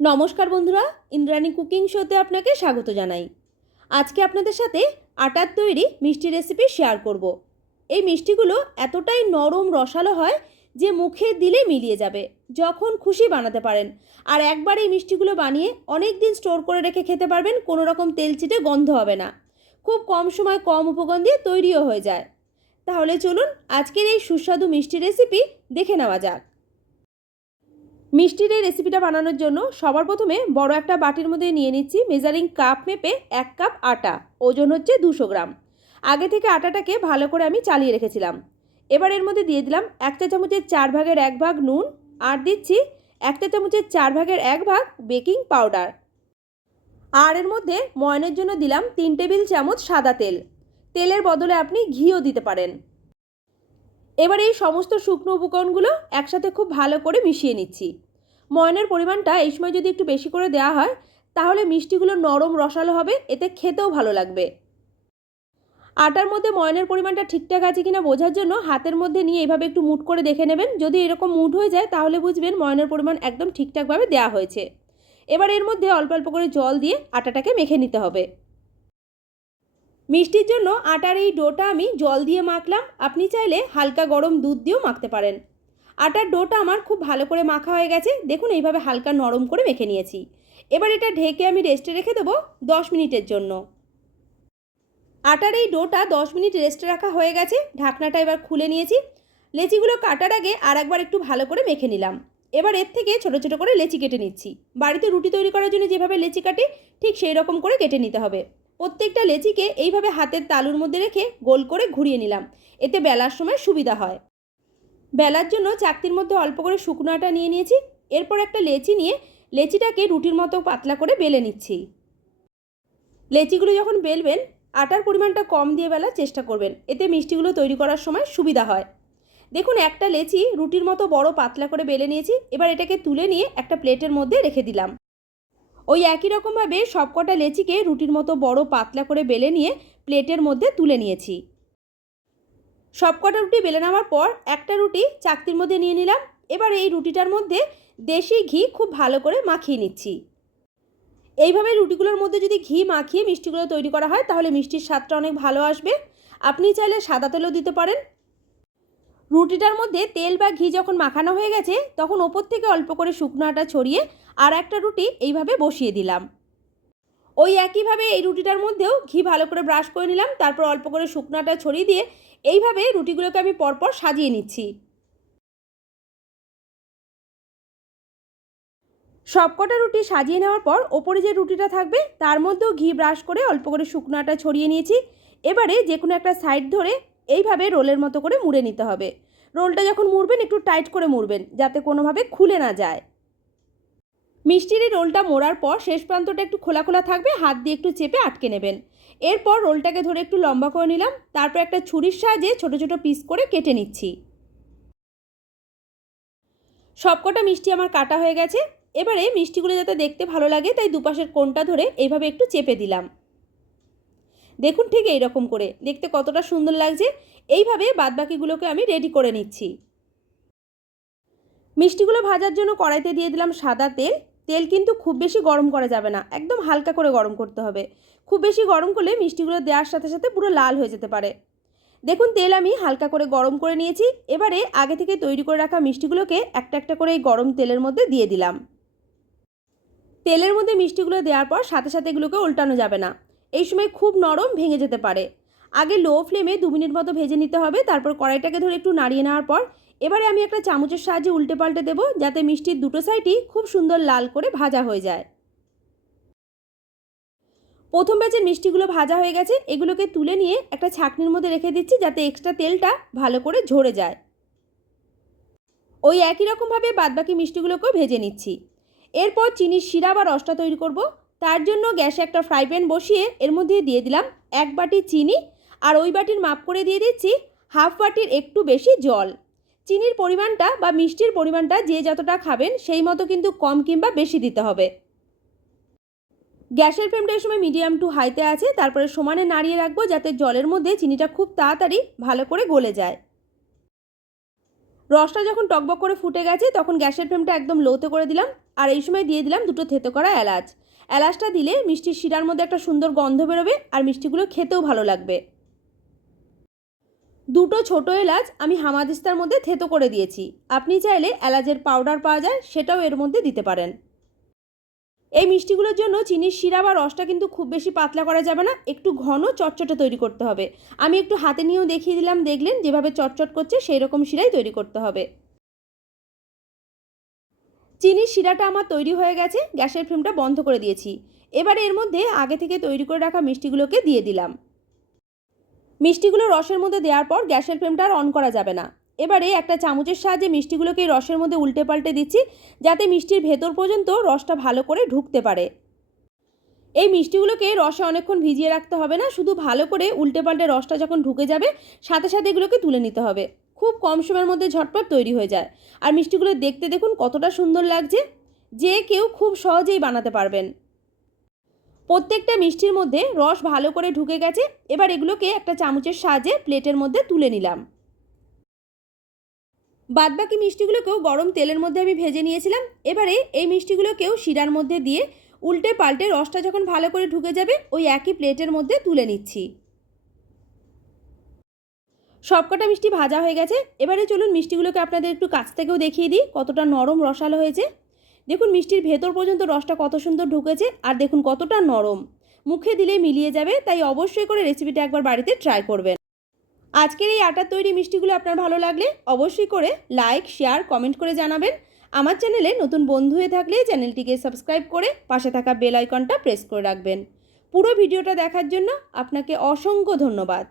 নমস্কার বন্ধুরা, ইন্দ্রাণী কুকিং শোতে আপনাকে স্বাগত জানাই। আজকে আপনাদের সাথে আটার তৈরি মিষ্টি রেসিপি শেয়ার করব। এই মিষ্টিগুলো এতটাই নরম রসালো হয় যে মুখে দিলে মিলিয়ে যাবে, যখন খুশি বানাতে পারেন। আর একবার এই মিষ্টিগুলো বানিয়ে অনেক দিন স্টোর করে রেখে খেতে পারবেন, কোনো রকম তেল চিটে গন্ধ হবে না। খুব কম সময় কম উপকরণ দিয়ে তৈরিও হয়ে যায়। তাহলে চলুন আজকের এই সুস্বাদু মিষ্টি রেসিপি দেখে নেওয়া যাক। মিষ্টির এই রেসিপিটা বানানোর জন্য সবার প্রথমে বড় একটা বাটির মধ্যে নিয়ে নিচ্ছি মেজারিং কাপ মেপে এক কাপ আটা, ওজন হচ্ছে দুশো গ্রাম। আগে থেকে আটাটাকে ভালো করে আমি চালিয়ে রেখেছিলাম। এবার এর মধ্যে দিয়ে দিলাম এক চা চামচের চার ভাগের এক ভাগ নুন আর দিচ্ছি এক চা চামচের চার ভাগের এক ভাগ বেকিং পাউডার আর এর মধ্যে ময়নের জন্য দিলাম তিন টেবিল চামচ সাদা তেল। তেলের বদলে আপনি ঘিও দিতে পারেন। এবার এই সমস্ত শুকনো উপকরণগুলো একসাথে খুব ভালো করে মিশিয়ে নিচ্ছি। ময়নের পরিমাণটা এই সময় যদি একটু বেশি করে দেওয়া হয়, তাহলে মিষ্টিগুলো নরম রসালো হবে, এতে খেতেও ভালো লাগবে। আটার মধ্যে ময়নের পরিমাণটা ঠিকঠাক আছে কিনা বোঝার জন্য হাতের মধ্যে নিয়ে এভাবে একটু মুট করে দেখে নেবেন। যদি এরকম মুট হয়ে যায়, তাহলে বুঝবেন ময়নের পরিমাণ একদম ঠিকঠাকভাবে দেওয়া হয়েছে। এবার এর মধ্যে অল্প অল্প করে জল দিয়ে আটাটাকে মেখে নিতে হবে। মিষ্টির জন্য আটার এই ডোটা আমি জল দিয়ে মাখলাম। আপনি চাইলে হালকা গরম দুধ দিয়েও মাখতে পারেন। আটার ডোটা আমার খুব ভালো করে মাখা হয়ে গেছে। দেখুন, এইভাবে হালকা নরম করে মেখে নিয়েছি। এবার এটা ঢেকে আমি রেস্টে রেখে দেবো দশ মিনিটের জন্য। আটার এই ডোটা দশ মিনিট রেস্টে রাখা হয়ে গেছে। ঢাকনাটা এবার খুলে নিয়েছি। লেচিগুলো কাটার আগে আর একবার একটু ভালো করে মেখে নিলাম। এবার এর থেকে ছোট ছোট করে লেচি কেটে নিচ্ছি। বাড়িতে রুটি তৈরি করার জন্য যেভাবে লেচি কাটে, ঠিক সেই রকম করে কেটে নিতে হবে। প্রত্যেকটা লেচিকে এইভাবে হাতের তালুর মধ্যে রেখে গোল করে ঘুরিয়ে নিলাম। এতে বেলার সময় সুবিধা হয়। বেলার জন্য চাকতির মধ্যে অল্প করে শুকনো আটা নিয়ে নিয়েছি। এরপর একটা লেচি নিয়ে লেচিটাকে রুটির মতো পাতলা করে বেলে নিচ্ছি। লেচিগুলো যখন বেলবেন, আটার পরিমাণটা কম দিয়ে বেলার চেষ্টা করবেন। এতে মিষ্টিগুলো তৈরি করার সময় সুবিধা হয়। দেখুন, একটা লেচি রুটির মতো বড় পাতলা করে বেলে নিয়েছি। এবার এটাকে তুলে নিয়ে একটা প্লেটের মধ্যে রেখে দিলাম। ওই একই রকমভাবে সবকটা লেচিকে রুটির মতো বড় পাতলা করে বেলে নিয়ে প্লেটের মধ্যে তুলে নিয়েছি। সবকটা রুটি বেলে নেওয়ার পর একটা রুটি চাকতির মধ্যে নিয়ে নিলাম। এবার এই রুটিটার মধ্যে দেশি ঘি খুব ভালো করে মাখিয়ে নিচ্ছি। এইভাবে রুটিগুলোর মধ্যে যদি ঘি মাখিয়ে মিষ্টিগুলো তৈরি করা হয়, তাহলে মিষ্টির স্বাদটা অনেক ভালো আসবে। আপনি চাইলে সাদা তেলও দিতে পারেন। রুটিটার মধ্যে তেল বা ঘি যখন মাখানো হয়ে গেছে, তখন ওপর থেকে অল্প করে শুকনো আটা ছড়িয়ে আর একটা রুটি এইভাবে বসিয়ে দিলাম। ওই একইভাবে এই রুটিটার মধ্যেও ঘি ভালো করে ব্রাশ করে নিলাম। তারপর অল্প করে শুকনো আটা ছড়িয়ে দিয়ে এইভাবে রুটিগুলোকে আমি পরপর সাজিয়ে নিচ্ছি। সবকটা রুটি সাজিয়ে নেওয়ার পর ওপরে যে রুটিটা থাকবে, তার মধ্যেও ঘি ব্রাশ করে অল্প করে শুকনো আটা ছড়িয়ে নিয়েছি। এবারে যে কোনো একটা সাইড ধরে এইভাবে রোলের মতো করে মুড়ে নিতে হবে। রোলটা যখন মুড়বেন, একটু টাইট করে মুড়বেন, যাতে কোনোভাবে খুলে না যায়। মিষ্টির রোলটা মোড়ার পর শেষ প্রান্তটা একটু খোলা খোলা থাকবে, হাত দিয়ে একটু চেপে আটকে নেবেন। এরপর রোলটাকে ধরে একটু লম্বা করে নিলাম, তারপর একটা ছুরির সাহায্যে ছোট ছোট পিস করে কেটে নিচ্ছি। সবকটা মিষ্টি আমার কাটা হয়ে গেছে, এবারে মিষ্টিগুলো যাতে দেখতে ভালো লাগে, তাই দুপাশের কোনটা ধরে এইভাবে একটু চেপে দিলাম। দেখুন ঠিক এইরকম করে, দেখতে কতটা সুন্দর লাগছে, এইভাবে বাদবাকিগুলোকে আমি রেডি করে নিচ্ছি। মিষ্টিগুলো ভাজার জন্য কড়াইতে দিয়ে দিলাম সাদা তেল তেল কিন্তু খুব বেশি গরম করা যাবে না, একদম হালকা করে গরম করতে হবে। খুব বেশি গরম করলে মিষ্টিগুলো দেওয়ার সাথে সাথে পুরো লাল হয়ে যেতে পারে। দেখুন, তেল আমি হালকা করে গরম করে নিয়েছি, এবারে আগে থেকে তৈরি করে রাখা মিষ্টিগুলোকে একটা একটা করে এই গরম তেলের মধ্যে দিয়ে দিলাম। তেলের মধ্যে মিষ্টিগুলো দেওয়ার পর সাথে সাথে এগুলোকে উল্টানো যাবে না, এই সময় খুব নরম ভেঙে যেতে পারে। আগে লো ফ্লেমে দু মিনিট মতো ভেজে নিতে হবে, তারপর কড়াইটাকে ধরে একটু নাড়িয়ে নেওয়ার পর এবারে আমি একটা চামচের সাহায্যে উল্টে পাল্টে দেবো, যাতে মিষ্টির দুটো সাইডই খুব সুন্দর লাল করে ভাজা হয়ে যায়। প্রথম ব্যাচের মিষ্টিগুলো ভাজা হয়ে গেছে, এগুলোকে তুলে নিয়ে একটা ছাকনির মধ্যে রেখে দিচ্ছি, যাতে এক্সট্রা তেলটা ভালো করে ঝরে যায়। ওই একই রকমভাবে বাদবাকি মিষ্টিগুলোকেও ভেজে নিচ্ছি। এরপর চিনির শিরা বা রসটা তৈরি করব, তার জন্য গ্যাসে একটা ফ্রাই প্যান বসিয়ে এর মধ্যে দিয়ে দিলাম এক বাটি চিনি, আর ওই বাটির মাপ করে দিয়ে দিচ্ছি হাফ বাটির একটু বেশি জল। চিনির পরিমাণটা বা মিষ্টির পরিমাণটা যে যতটা খাবেন সেই মতো কিন্তু কম কিংবা বেশি দিতে হবে। গ্যাসের ফ্লেমটা এই সময় মিডিয়াম টু হাইতে আছে, তারপরে সমানে নাড়িয়ে রাখব যাতে জলের মধ্যে চিনিটা খুব তাড়াতাড়ি ভালো করে গলে যায়। রসটা যখন টকবক করে ফুটে গেছে, তখন গ্যাসের ফ্লেমটা একদম লোতে করে দিলাম আর এই সময় দিয়ে দিলাম দুটো থেতো করা এলাচ। এলাচটা দিলে মিষ্টির শিরার মধ্যে একটা সুন্দর গন্ধ বেরোবে আর মিষ্টিগুলো খেতেও ভালো লাগবে। দুটো ছোট এলাচ আমি হামাদিস্তার মধ্যে থেতো করে দিয়েছি। আপনি চাইলে এলাচের পাউডার পাওয়া যায়, সেটাও এর মধ্যে দিতে পারেন। এই মিষ্টিগুলোর জন্য চিনির শিরা বা রসটা কিন্তু খুব বেশি পাতলা করা যাবে না, একটু ঘন চটচটে তৈরি করতে হবে। আমি একটু হাতে নিয়েও দেখিয়ে দিলাম, দেখলেন যেভাবে চটচট করছে সেই রকম শিরাই তৈরি করতে হবে। চিনির শিরাটা আমার তৈরি হয়ে গেছে, গ্যাসের ফ্লেমটা বন্ধ করে দিয়েছি। এবারে এর মধ্যে আগে থেকে তৈরি করে রাখা মিষ্টিগুলোকে দিয়ে দিলাম। মিষ্টিগুলো রসের মধ্যে দেওয়ার পর গ্যাসের ফ্লেমটা আর অন করা যাবে না। এবারে একটা চামচের সাহায্যে মিষ্টিগুলোকে রসের মধ্যে উল্টে পাল্টে দিচ্ছি, যাতে মিষ্টির ভেতর পর্যন্ত রসটা ভালো করে ঢুকতে পারে। এই মিষ্টিগুলোকে রসে অনেকক্ষণ ভিজিয়ে রাখতে হবে না, শুধু ভালো করে উল্টে পাল্টে রসটা যখন ঢুকে যাবে, সাথে সাথে এগুলোকে তুলে নিতে হবে। খুব কম সময়ের মধ্যে ঝটপট তৈরি হয়ে যায়। আর মিষ্টিগুলো দেখতে দেখুন কতটা সুন্দর লাগছে, যে কেউ খুব সহজেই বানাতে পারবেন। প্রত্যেকটা মিষ্টির মধ্যে রস ভালো করে ঢুকে গেছে, এবার এগুলোকে একটা চামচের সাহায্যে প্লেটের মধ্যে তুলে নিলাম। বাদবাকি মিষ্টিগুলোকেও গরম তেলের মধ্যে আমি ভেজে নিয়েছিলাম, এবারে এই মিষ্টিগুলোকেও শিরার মধ্যে দিয়ে উল্টে পাল্টে রসটা যখন ভালো করে ঢুকে যাবে, ওই একই প্লেটের মধ্যে তুলে নিচ্ছি। সবকটা মিষ্টি ভাজা হয়ে গেছে, এবারে চলুন মিষ্টিগুলোকে আপনাদের একটু কাছ থেকেও দেখিয়ে দিই কতটা নরম রসালো হয়েছে। দেখুন, মিষ্টির ভেতর পর্যন্ত রসটা কত সুন্দর ঢুকেছে আর দেখুন কতটা নরম। মুখে দিলে মিলিয়ে যাবে, তাই অবশ্যই করে রেসিপিটা একবার বাড়িতে ট্রাই করবেন। আজকের এই আটার তৈরি মিষ্টিগুলো আপনার ভালো লাগলে অবশ্যই করে লাইক শেয়ার কমেন্ট করে জানাবেন। আমার চ্যানেলে নতুন বন্ধু হয়ে থাকলে চ্যানেলটিকে সাবস্ক্রাইব করে পাশে থাকা বেল আইকনটা প্রেস করে রাখবেন। পুরো ভিডিওটা দেখার জন্য আপনাকে অসংখ্য ধন্যবাদ।